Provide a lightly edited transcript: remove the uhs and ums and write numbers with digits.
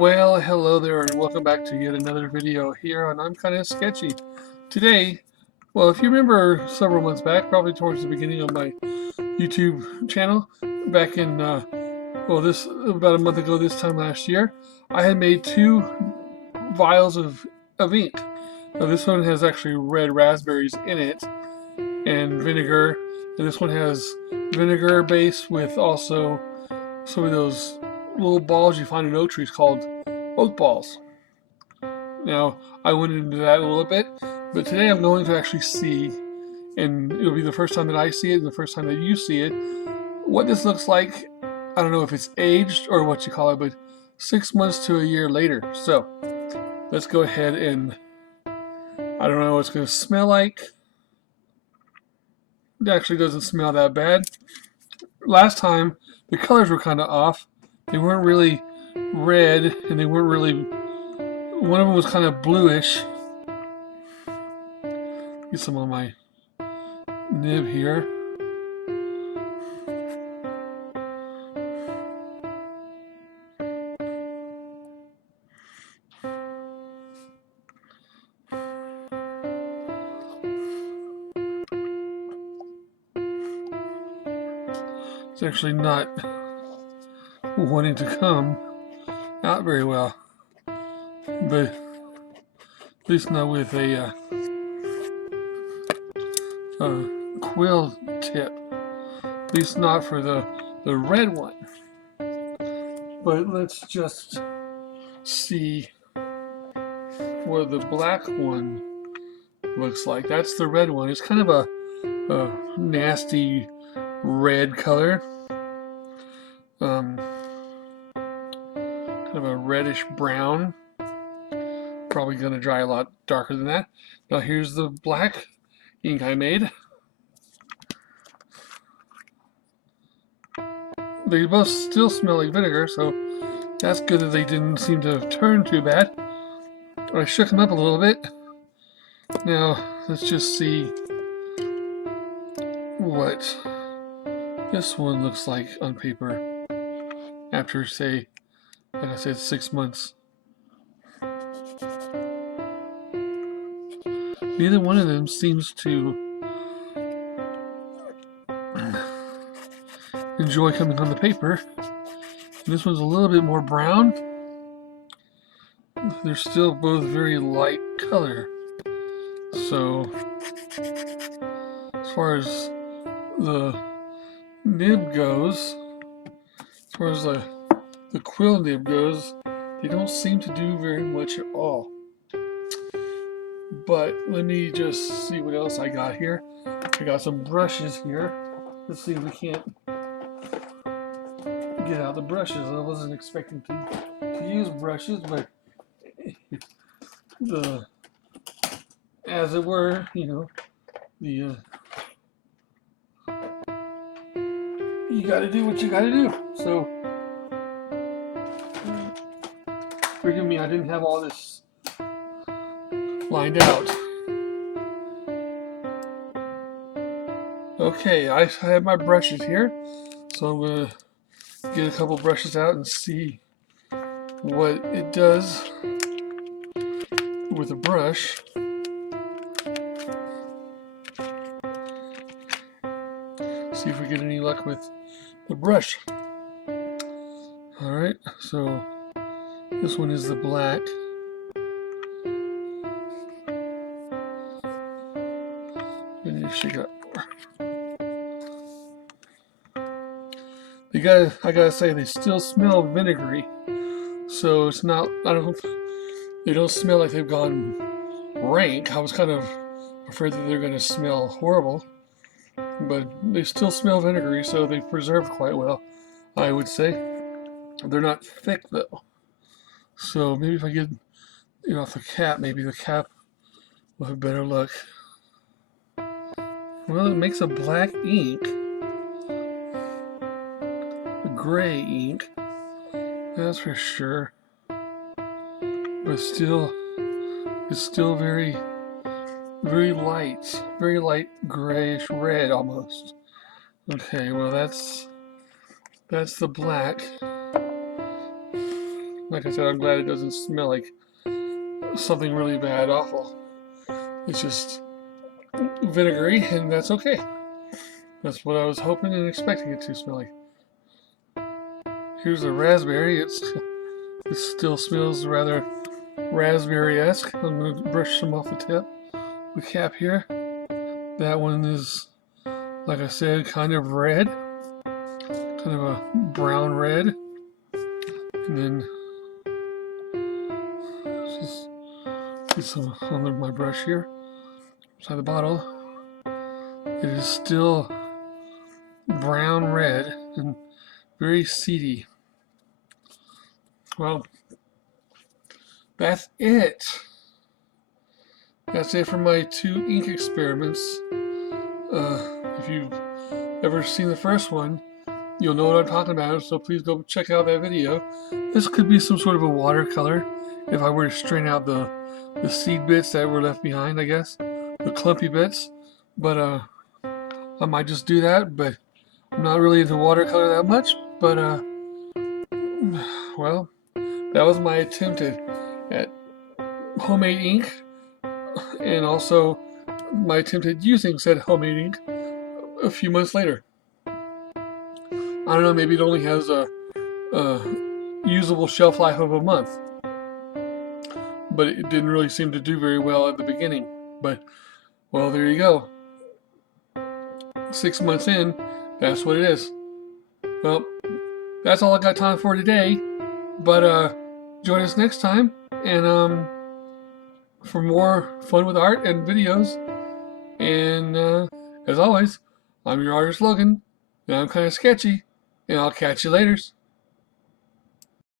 Well, hello there and welcome back to yet another video here on I'm Kinda Sketchy. Today, well, if you remember several months back, probably towards the beginning of my YouTube channel, back in, this about a month ago this time last year, I had made two vials of ink. Now this one has actually red raspberries in it and vinegar, and this one has vinegar base with also some of those little balls you find in oak trees called oak balls. Now, I went into that a little bit, but today I'm going to actually see, and it'll be the first time that I see it and the first time that you see it, what this looks like. I don't know if it's aged or what you call it, but 6 months to a year later. So, let's go ahead and, I don't know what it's going to smell like. It actually doesn't smell that bad. Last time, the colors were kind of off. They weren't really red, and they weren't really, one of them was kind of bluish. Get some on my nib here. It's actually not wanting to come out very well, but at least not with a quill tip. At least not for the red one. But let's just see what the black one looks like. That's the red one. It's kind of a nasty red color. Kind of a reddish brown. Probably going to dry a lot darker than that. Now here's the black ink I made. They both still smell like vinegar, so that's good that they didn't seem to have turned too bad. I shook them up a little bit. Now let's just see what this one looks like on paper after, say, like I said, 6 months. Neither one of them seems to enjoy coming on the paper. This one's a little bit more brown. They're still both very light color. So, as far as the nib goes, as far as the quill nib goes, they don't seem to do very much at all. But let me just see what else I got here. I got some brushes here. Let's see if we can't get out the brushes. I wasn't expecting to use brushes, but as it were, you know, you gotta do what you gotta do. So, forgive me, I didn't have all this lined out. Okay, I have my brushes here, so I'm gonna get a couple brushes out and see what it does with a brush. See if we get any luck with the brush. Alright, so this one is the black. And she got more. I gotta say, they still smell vinegary. So it's not, they don't smell like they've gone rank. I was kind of afraid that they're gonna smell horrible. But they still smell vinegary, so they've preserved quite well, I would say. They're not thick though. So maybe if I get it off the cap, maybe the cap will have better luck. Well, it makes a black ink. A gray ink. That's for sure. But still, it's still very light grayish red almost. Okay, well that's the black. like I said, I'm glad it doesn't smell like something really bad, awful. It's just vinegary, and that's okay. That's what I was hoping and expecting it to smell like. Here's a raspberry. It still smells rather raspberry-esque. I'm going to brush some off the tip. The cap here. That one is, like I said, kind of red. Kind of a brown red. And then just get some on my brush here. Inside the bottle. It is still brown red and very seedy. Well, that's it. That's it for my 2 ink experiments. If you've ever seen the first one, you'll know what I'm talking about, so please go check out that video. This could be some sort of a watercolor if I were to strain out the seed bits that were left behind, I guess. The clumpy bits. But I might just do that, but I'm not really into watercolor that much. But well, that was my attempt at homemade ink, and also my attempt at using said homemade ink a few months later. I don't know, maybe it only has a usable shelf life of a month, but it didn't really seem to do very well at the beginning. But, well, there you go. 6 months in, that's what it is. Well, that's all I got time for today, but join us next time, and for more fun with art and videos. And as always, I'm your artist Logan, and I'm kind of sketchy, and I'll catch you later.